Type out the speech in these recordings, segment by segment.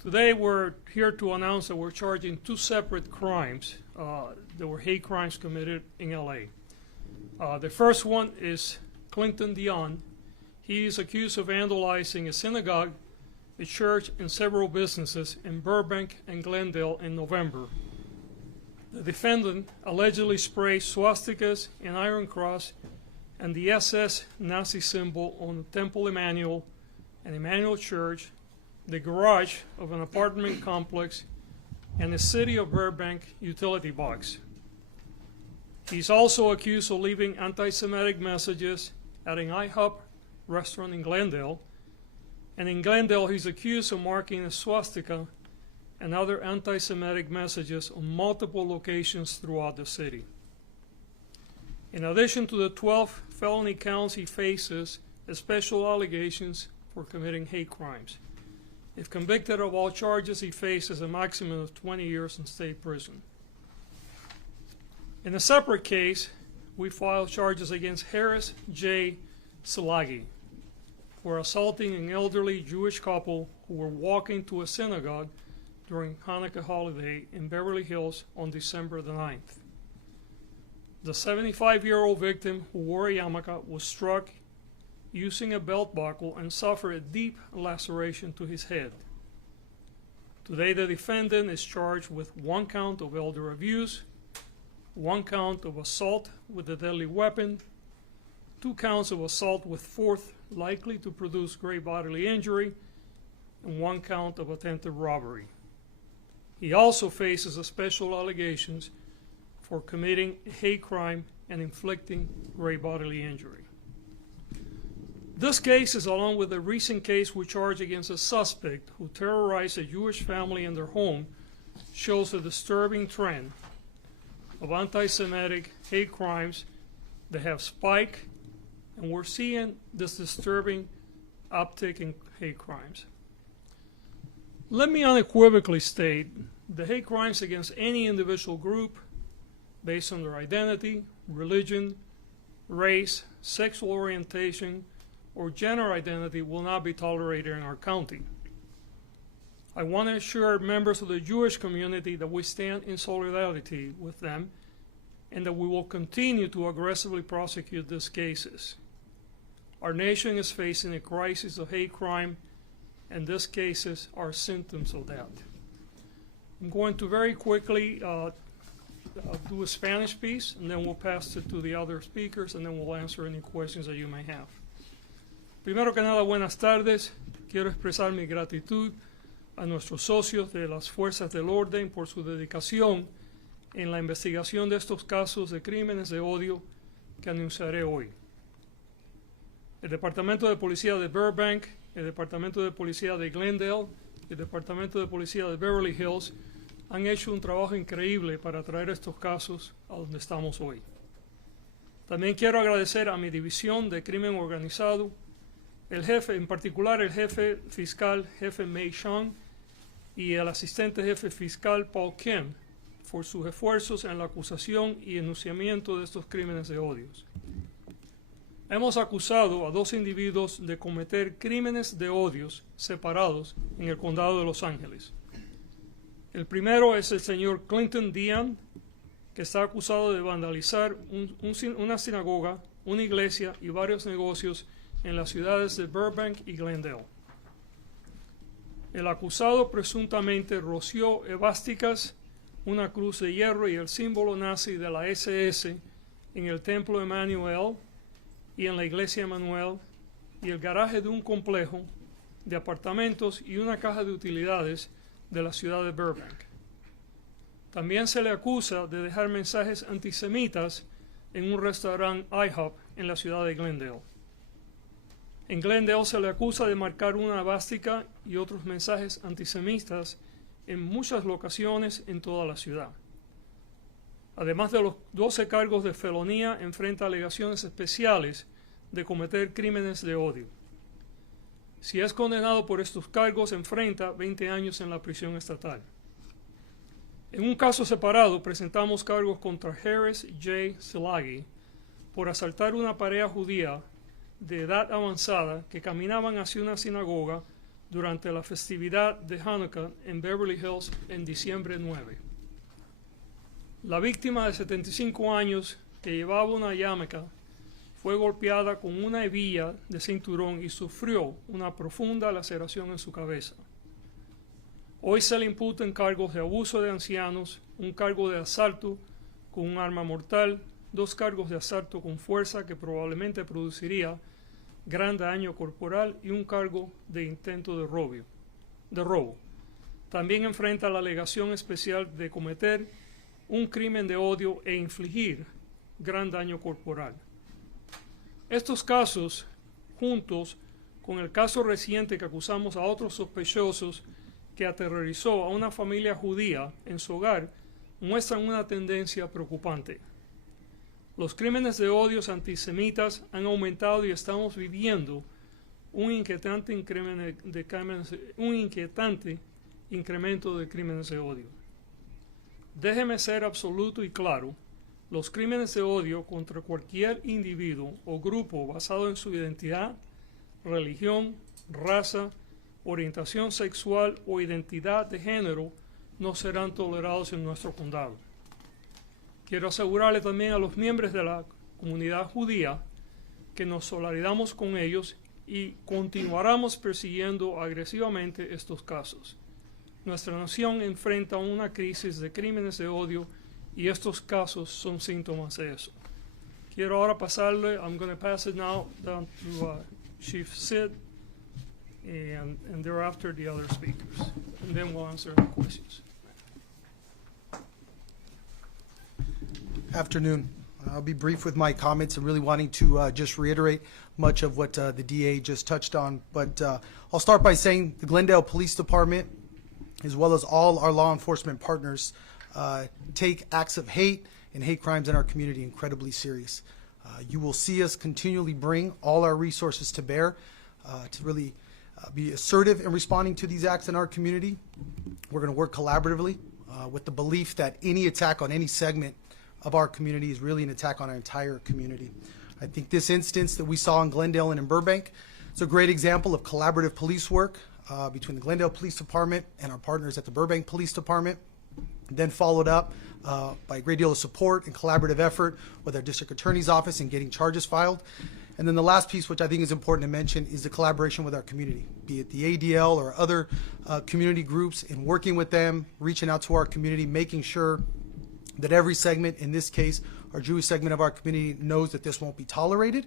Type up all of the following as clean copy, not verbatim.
Today we're here to announce that we're charging two separate crimes that were hate crimes committed in LA. The first one is Clinton Dion. He is accused of vandalizing a synagogue, a church, and several businesses in Burbank and Glendale in November. The defendant allegedly sprayed swastikas, an iron cross, and the SS Nazi symbol on the Temple Emmanuel and Emmanuel Church, the garage of an apartment complex, and the City of Burbank utility box. He's also accused of leaving anti-Semitic messages at an IHOP restaurant in Glendale. And in Glendale, he's accused of marking a swastika and other anti-Semitic messages on multiple locations throughout the city. In addition to the 12 felony counts, he faces special allegations for committing hate crimes. If convicted of all charges, he faces a maximum of 20 years in state prison. In a separate case, we filed charges against Harris J. Silagi for assaulting an elderly Jewish couple who were walking to a synagogue during Hanukkah holiday in Beverly Hills on December the 9th. The 75-year-old victim, who wore a yarmulke, was struck using a belt buckle and suffered a deep laceration to his head. Today, the defendant is charged with 1 count of elder abuse, 1 count of assault with a deadly weapon, 2 counts of assault with force likely to produce great bodily injury, and 1 count of attempted robbery. He also faces special allegations for committing a hate crime and inflicting great bodily injury. This case is along with the recent case we charged against a suspect who terrorized a Jewish family in their home, shows a disturbing trend of anti-Semitic hate crimes that have spiked, and we're seeing this disturbing uptick in hate crimes. Let me unequivocally state the hate crimes against any individual group based on their identity, religion, race, sexual orientation, or gender identity will not be tolerated in our county. I want to assure members of the Jewish community that we stand in solidarity with them and that we will continue to aggressively prosecute these cases. Our nation is facing a crisis of hate crime, and these cases are symptoms of that. I'm going to very quickly do a Spanish piece, and then we'll pass it to the other speakers, and then we'll answer any questions that you may have. Primero que nada, buenas tardes. Quiero expresar mi gratitud a nuestros socios de las fuerzas del orden por su dedicación en la investigación de estos casos de crímenes de odio que anunciaré hoy. El Departamento de Policía de Burbank, el Departamento de Policía de Glendale y el Departamento de Policía de Beverly Hills han hecho un trabajo increíble para traer estos casos a donde estamos hoy. También quiero agradecer a mi división de crimen organizado, el jefe, en particular el jefe fiscal, jefe Mei Shang, y el asistente jefe fiscal Paul Kim, por sus esfuerzos en la acusación y enunciamiento de estos crímenes de odio. Hemos acusado a 2 individuos de cometer crímenes de odios separados en el condado de Los Ángeles. El primero es el señor Clinton Dion, que está acusado de vandalizar una sinagoga, una iglesia y varios negocios en las ciudades de Burbank y Glendale. El acusado presuntamente roció esvásticas, una cruz de hierro y el símbolo nazi de la SS en el Templo Emmanuel y en la Iglesia Emmanuel y el garaje de un complejo de apartamentos y una caja de utilidades de la ciudad de Burbank. También se le acusa de dejar mensajes antisemitas en un restaurante IHOP en la ciudad de Glendale. En Glendale se le acusa de marcar una esvástica y otros mensajes antisemitas en muchas locaciones en toda la ciudad. Además de los 12 cargos de felonía, enfrenta alegaciones especiales de cometer crímenes de odio. Si es condenado por estos cargos, enfrenta 20 años en la prisión estatal. En un caso separado, presentamos cargos contra Harris J. Silagi por asaltar una pareja judía de edad avanzada que caminaban hacia una sinagoga durante la festividad de Hanukkah en Beverly Hills en diciembre 9. La víctima de 75 años, que llevaba una yarmulke, fue golpeada con una hebilla de cinturón y sufrió una profunda laceración en su cabeza. Hoy se le imputan cargos de abuso de ancianos, un cargo de asalto con un arma mortal, 2 cargos de asalto con fuerza que probablemente produciría gran daño corporal y un cargo de intento de robo. También enfrenta la alegación especial de cometer un crimen de odio e infligir gran daño corporal. Estos casos, juntos con el caso reciente que acusamos a otros sospechosos que aterrorizó a una familia judía en su hogar, muestran una tendencia preocupante. Los crímenes de odio antisemitas han aumentado y estamos viviendo un inquietante incremento de crímenes de odio. Déjeme ser absoluto y claro. Los crímenes de odio contra cualquier individuo o grupo basado en su identidad, religión, raza, orientación sexual o identidad de género no serán tolerados en nuestro condado. Quiero asegurarle también a los miembros de la comunidad judía que nos solidarizamos con ellos y continuaremos persiguiendo agresivamente estos casos. Nuestra nación enfrenta una crisis de crímenes de odio y estos casos son síntomas de eso. Quiero ahora pasarle, I'm going to pass it now down to Chief Sid and thereafter the other speakers. And then we'll answer any questions. Afternoon. I'll be brief with my comments and really wanting to just reiterate much of what the DA just touched on. But I'll start by saying the Glendale Police Department, as well as all our law enforcement partners, take acts of hate and hate crimes in our community incredibly serious. You will see us continually bring all our resources to bear to really be assertive in responding to these acts in our community. We're going to work collaboratively with the belief that any attack on any segment of our community is really an attack on our entire community. I think this instance that we saw in Glendale and in Burbank is a great example of collaborative police work between the Glendale Police Department and our partners at the Burbank Police Department, then followed up by a great deal of support and collaborative effort with our district attorney's office in getting charges filed. And then the last piece, which I think is important to mention, is the collaboration with our community, be it the ADL or other community groups, in working with them, reaching out to our community, making sure that every segment, in this case, our Jewish segment of our community, knows that this won't be tolerated,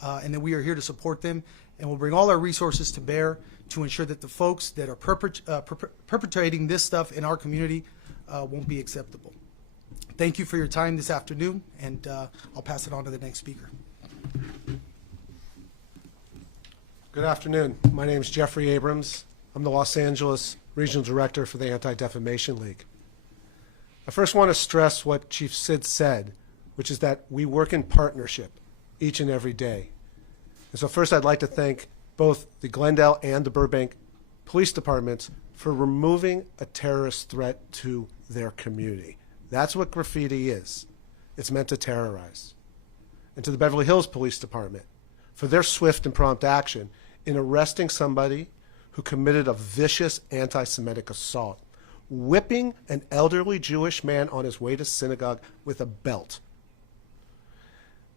and that we are here to support them, and we'll bring all our resources to bear to ensure that the folks that are perpetrating this stuff in our community won't be acceptable. Thank you for your time this afternoon, and I'll pass it on to the next speaker. Good afternoon. My name is Jeffrey Abrams. I'm the Los Angeles Regional Director for the Anti-Defamation League. I first want to stress what Chief Sid said, which is that we work in partnership each and every day. And so first I'd like to thank both the Glendale and the Burbank police departments for removing a terrorist threat to their community. That's what graffiti is. It's meant to terrorize. And to the Beverly Hills Police Department for their swift and prompt action in arresting somebody who committed a vicious anti-Semitic assault, whipping an elderly Jewish man on his way to synagogue with a belt.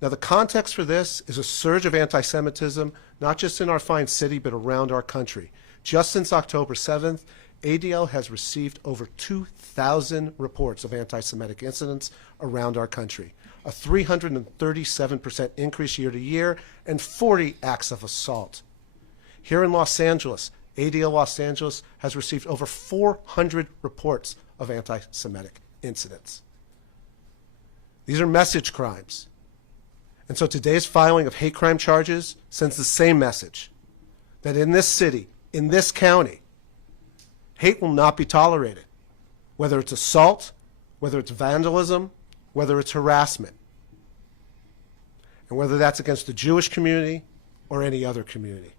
Now, the context for this is a surge of anti-Semitism, not just in our fine city, but around our country. Just since October 7th, ADL has received over 2,000 reports of anti-Semitic incidents around our country, a 337% increase year to year, and 40 acts of assault. Here in Los Angeles, ADL Los Angeles has received over 400 reports of anti-Semitic incidents. These are message crimes. And so today's filing of hate crime charges sends the same message, that in this city, in this county, hate will not be tolerated, whether it's assault, whether it's vandalism, whether it's harassment, and whether that's against the Jewish community or any other community.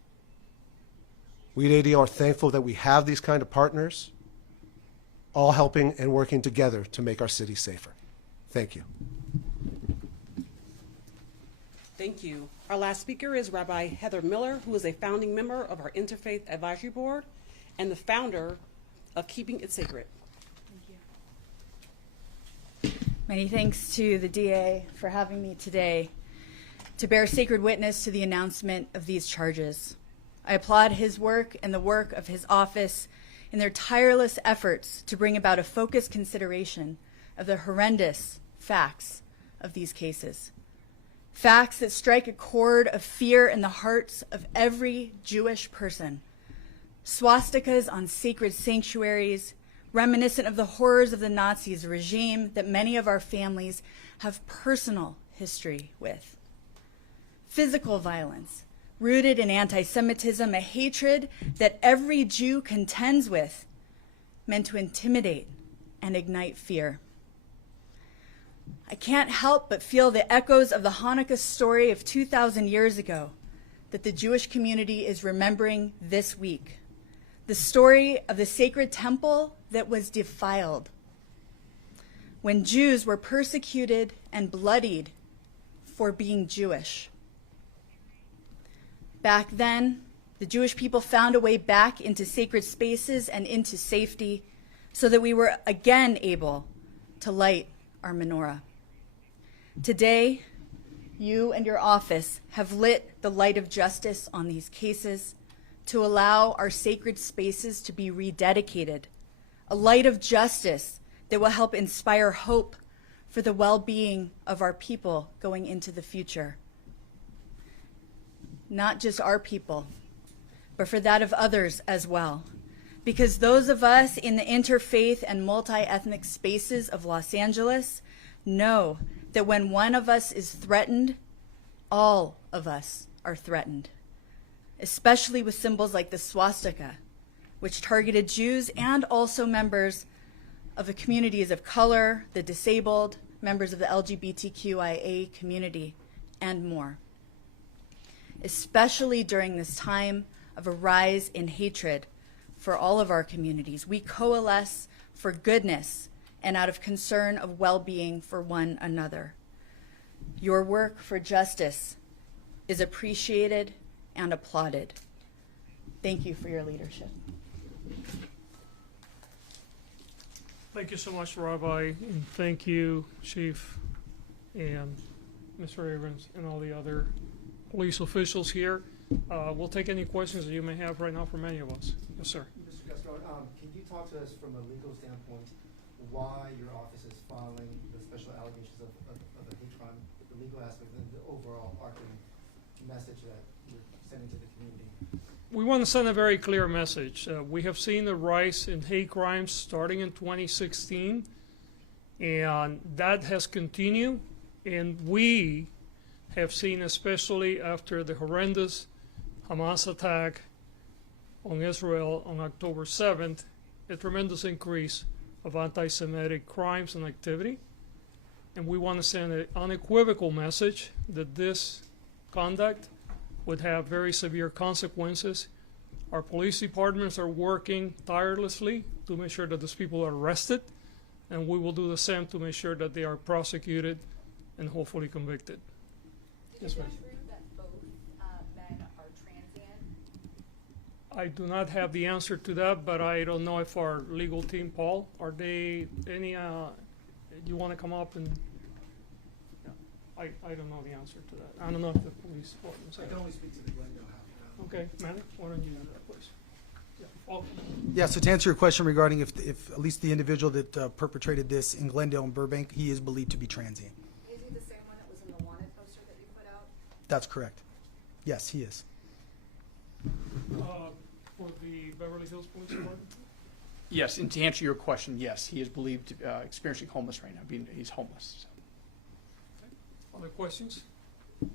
We at ADL are thankful that we have these kind of partners, all helping and working together to make our city safer. Thank you. Thank you. Our last speaker is Rabbi Heather Miller, who is a founding member of our Interfaith Advisory Board and the founder of Keeping It Sacred. Many thanks to the DA for having me today to bear sacred witness to the announcement of these charges. I applaud his work and the work of his office in their tireless efforts to bring about a focused consideration of the horrendous facts of these cases. Facts that strike a chord of fear in the hearts of every Jewish person. Swastikas on sacred sanctuaries, reminiscent of the horrors of the Nazis regime that many of our families have personal history with. Physical violence, rooted in anti-Semitism, a hatred that every Jew contends with, meant to intimidate and ignite fear. I can't help but feel the echoes of the Hanukkah story of 2,000 years ago that the Jewish community is remembering this week. The story of the sacred temple that was defiled, when Jews were persecuted and bloodied for being Jewish. Back then, the Jewish people found a way back into sacred spaces and into safety so that we were again able to light our menorah. Today, you and your office have lit the light of justice on these cases to allow our sacred spaces to be rededicated, a light of justice that will help inspire hope for the well-being of our people going into the future. Not just our people, but for that of others as well. Because those of us in the interfaith and multi-ethnic spaces of Los Angeles know that when one of us is threatened, all of us are threatened, especially with symbols like the swastika, which targeted Jews and also members of the communities of color, the disabled, members of the LGBTQIA community, and more. Especially during this time of a rise in hatred for all of our communities, we coalesce for goodness and out of concern of well-being for one another. Your work for justice is appreciated and applauded. Thank you for your leadership. Thank you so much, Rabbi, and thank you, Chief, and Mr. Abrams, and all the other police officials here. We'll take any questions that you may have right now from any of us. Yes, sir. Mr. Gaston, can you talk to us from a legal standpoint why your office is filing the special allegations of a hate crime, the legal aspect, and the overall arcing message that you're sending to the community? We want to send a very clear message. We have seen a rise in hate crimes starting in 2016, and that has continued. And we have seen, especially after the horrendous Hamas attack on Israel on October 7th, a tremendous increase of anti-Semitic crimes and activity. And we want to send an unequivocal message that this conduct would have very severe consequences. Our police departments are working tirelessly to make sure that these people are arrested, and we will do the same to make sure that they are prosecuted and hopefully convicted. Yes, ma'am. True that both men are transient? I do not have the answer to that, but I don't know if our legal team, Paul, are they any, you want to come up and, yeah, I don't know the answer to that. I don't know if the police department. I can only speak to the Glendale half. Okay, Manny, why don't you do that, please? Yeah, Paul. Yeah, so to answer your question regarding if at least the individual that perpetrated this in Glendale and Burbank, he is believed to be transient. Is he the same one that was in the wanted poster that you put out? That's correct. Yes, he is. For the Beverly Hills Police Department? Yes, and to answer your question, yes, he is believed to be experiencing homeless right now. He's homeless. So. Other questions? The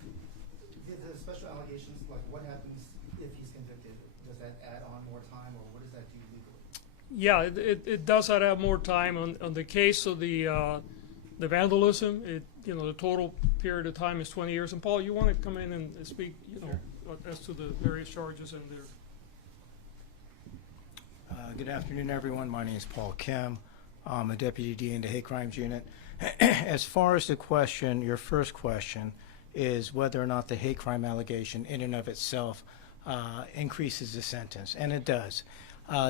special allegations, like what happens if he's convicted? Does that add on more time, or what does that do legally? Yeah, it does add more time on the case of the vandalism. The total period of time is 20 years. And Paul, you want to come in and speak, as to the various charges and their. Good afternoon, everyone. My name is Paul Kim. I'm a deputy DA in the Hate Crimes Unit. As far as the question, your first question, is whether or not the hate crime allegation in and of itself increases the sentence, and it does.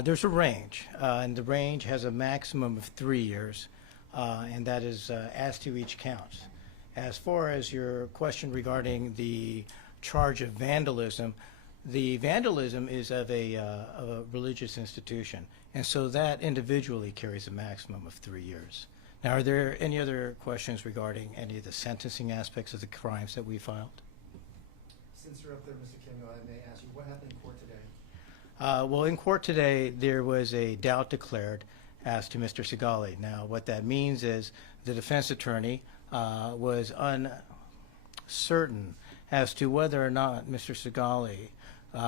There's a range, and the range has a maximum of 3 years, and that is as to each count. As far as your question regarding the charge of vandalism, the vandalism is of a religious institution, and so that individually carries a maximum of 3 years. Now, are there any other questions regarding any of the sentencing aspects of the crimes that we filed? Since you're up there, Mr. Kim, I may ask you, what happened in court today? Well, in court today, there was a doubt declared as to Mr. Silagi. Now, what that means is the defense attorney was uncertain as to whether or not Mr. Silagi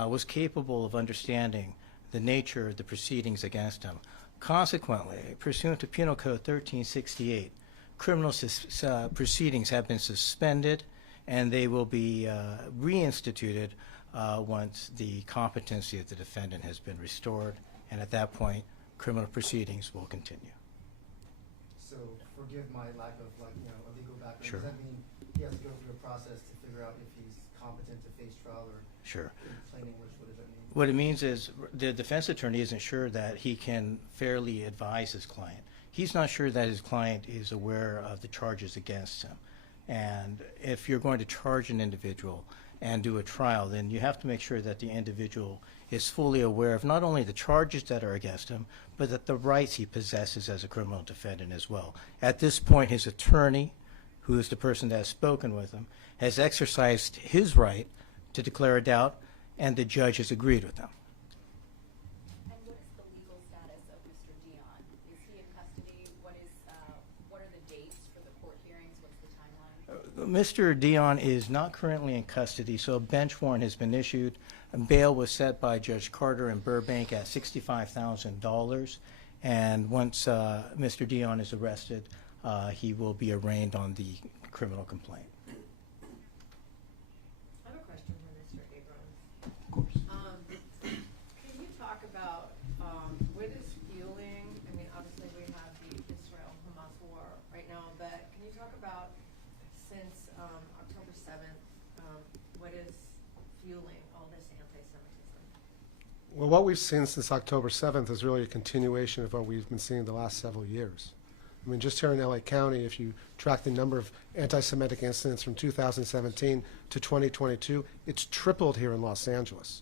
was capable of understanding the nature of the proceedings against him. Consequently, pursuant to Penal Code 1368, criminal proceedings have been suspended, and they will be reinstituted once the competency of the defendant has been restored, and at that point, criminal proceedings will continue. So forgive my lack of a legal background. Sure. Does that mean he has to go through a process to figure out if he's competent to face trial, or Sure. in plain English, what does that mean? What it means is the defense attorney isn't sure that he can fairly advise his client. He's not sure that his client is aware of the charges against him. And if you're going to charge an individual and do a trial, then you have to make sure that the individual is fully aware of not only the charges that are against him, but that the rights he possesses as a criminal defendant as well. At this point, his attorney, who is the person that has spoken with him, has exercised his right to declare a doubt, and the judge has agreed with them. And what is the legal status of Mr. Dion? Is he in custody? What are the dates for the court hearings? What's the timeline? Mr. Dion is not currently in custody, so a bench warrant has been issued. Bail was set by Judge Carter in Burbank at $65,000, and once Mr. Dion is arrested, he will be arraigned on the criminal complaint. I have a question for Mr. Abrams. Of course. Can you talk about with his fueling? I mean, obviously we have the Israel-Hamas war right now, but can you talk about since October 7th, what is fueling all this anti-Semitism? Well, what we've seen since October 7th is really a continuation of what we've been seeing the last several years. I mean, just here in LA County, if you track the number of anti-Semitic incidents from 2017 to 2022, it's tripled here in Los Angeles.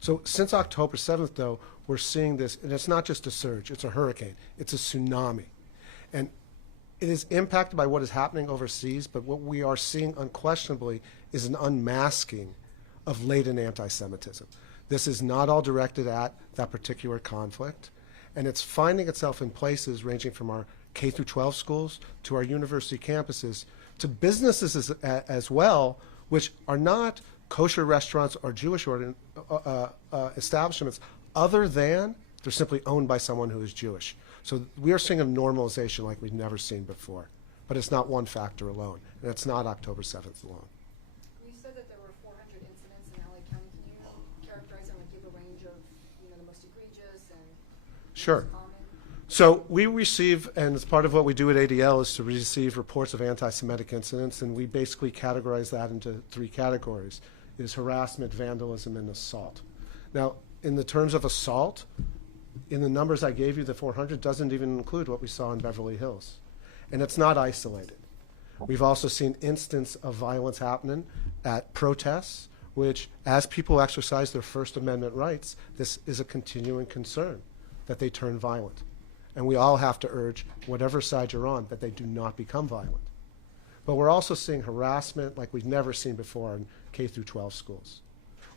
So since October 7th, though, we're seeing this, and it's not just a surge, it's a hurricane, it's a tsunami. And it is impacted by what is happening overseas, but what we are seeing unquestionably is an unmasking of latent anti-Semitism. This is not all directed at that particular conflict, and it's finding itself in places ranging from our K through 12 schools to our university campuses to businesses as well, which are not kosher restaurants or Jewish establishments, other than they're simply owned by someone who is Jewish. So we are seeing a normalization like we've never seen before, but it's not one factor alone, and it's not October 7th alone. You said that there were 400 incidents in LA County. Can you characterize them and give a range of, the most egregious and Sure. most common? So we receive, and as part of what we do at ADL is to receive reports of anti-Semitic incidents, and we basically categorize that into 3 categories. It is harassment, vandalism, and assault. Now, in the terms of assault, in the numbers I gave you, the 400 doesn't even include what we saw in Beverly Hills. And it's not isolated. We've also seen instances of violence happening at protests, which, as people exercise their First Amendment rights, this is a continuing concern that they turn violent. And we all have to urge, whatever side you're on, that they do not become violent. But we're also seeing harassment like we've never seen before in K through 12 schools.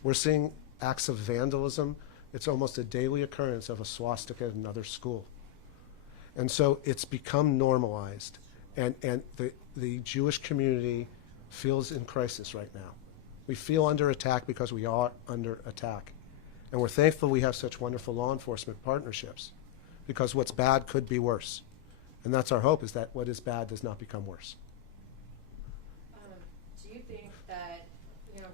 We're seeing acts of vandalism. It's almost a daily occurrence of a swastika at another school. And so it's become normalized. And the Jewish community feels in crisis right now. We feel under attack because we are under attack. And we're thankful we have such wonderful law enforcement partnerships, because what's bad could be worse. And that's our hope, is that what is bad does not become worse. Do you think that,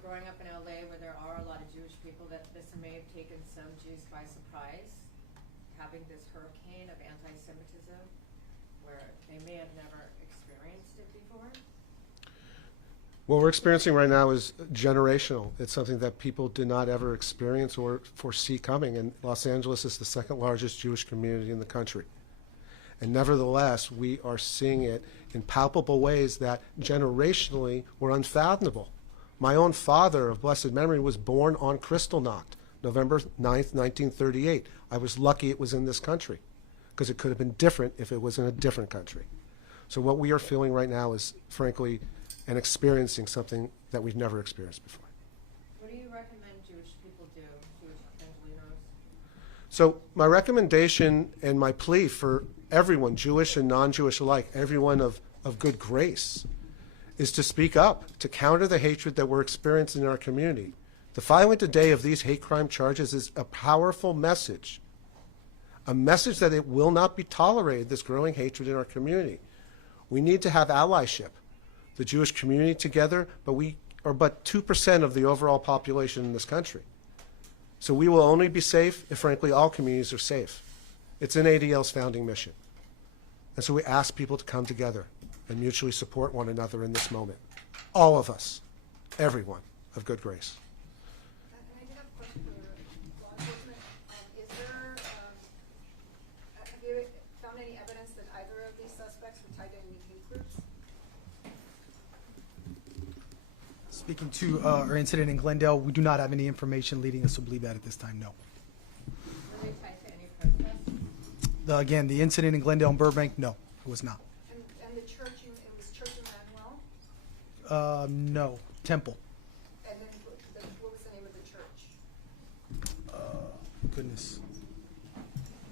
growing up in LA where there are a lot of Jewish people, that this may have taken some Jews by surprise, having this hurricane of anti-Semitism, where they may have never experienced it before? What we're experiencing right now is generational. It's something that people did not ever experience or foresee coming. And Los Angeles is the second largest Jewish community in the country. And nevertheless, we are seeing it in palpable ways that generationally were unfathomable. My own father of blessed memory was born on Kristallnacht, November 9th, 1938. I was lucky it was in this country, because it could have been different if it was in a different country. So what we are feeling right now is, frankly, and experiencing something that we've never experienced before. What do you recommend Jewish people do, Jewish Evangelinos? So my recommendation and my plea for everyone, Jewish and non-Jewish alike, everyone of good grace, is to speak up, to counter the hatred that we're experiencing in our community. The filing today of these hate crime charges is a powerful message, a message that it will not be tolerated, this growing hatred in our community. We need to have allyship, the Jewish community together, but we are but 2% of the overall population in this country. So we will only be safe if, frankly, all communities are safe. It's in ADL's founding mission. And so we ask people to come together and mutually support one another in this moment. All of us, everyone of good grace. And I do have a question for law enforcement. Have you found any evidence that either of these suspects were tied to any hate groups? Speaking to our incident in Glendale, we do not have any information leading us to believe that at this time, no. Were they tied to any protests? Again, the incident in Glendale and Burbank, no, it was not. And the church, it was Church Emmanuel? No, Temple. And then what was the name of the church? Goodness.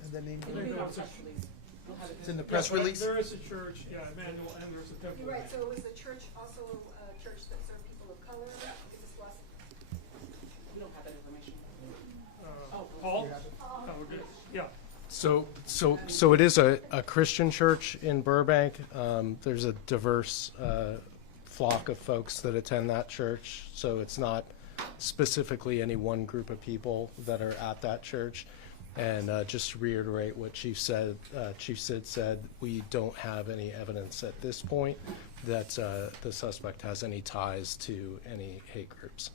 Is that name? It'll be in our press release. We'll have it It's in the Yeah, press but release? There is a church, yeah, Emmanuel, and there's a temple. You're right, so was the church also a church that served people of color? Is this last? We don't have that information. Paul? Oh, we're good. Yeah. So it is a Christian church in Burbank. There's a diverse flock of folks that attend that church, so it's not specifically any one group of people that are at that church. And just to reiterate what Chief Sid said, we don't have any evidence at this point that the suspect has any ties to any hate groups.